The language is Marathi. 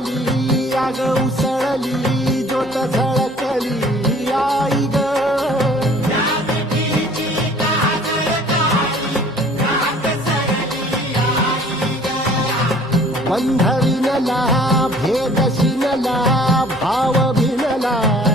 उसळली आग उसळली ज्योत झळकली आई ग बंध विणला भेद शिनला भाव भिनला